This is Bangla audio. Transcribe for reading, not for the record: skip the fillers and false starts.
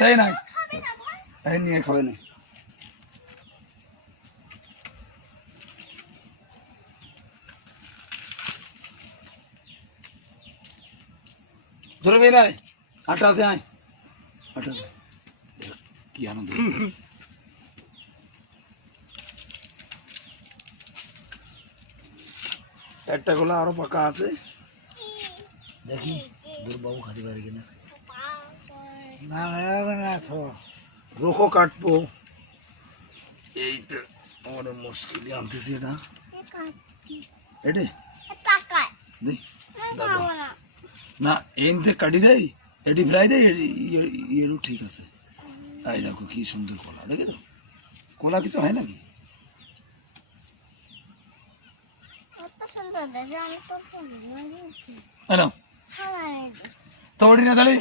তাই নাই তাই নিয়ে খাবে না ধরবে নাই আটা আছে আয় আটা কি আনন্দ একটা গোলা আরো পাকা আছে দেখি দুর্বাবু খাতে পারে কিনা না না রোখো কাটবো এই তো আমার মুশকিল আনতেছি এটা এডে না এনতে কাটি দেয় এটি ফ্রাই দেয় এরও ঠিক আছে এই দেখো কি সুন্দর কলা দেখে তো কলা কিছু হয় নাকি তোড়ি না তাহলে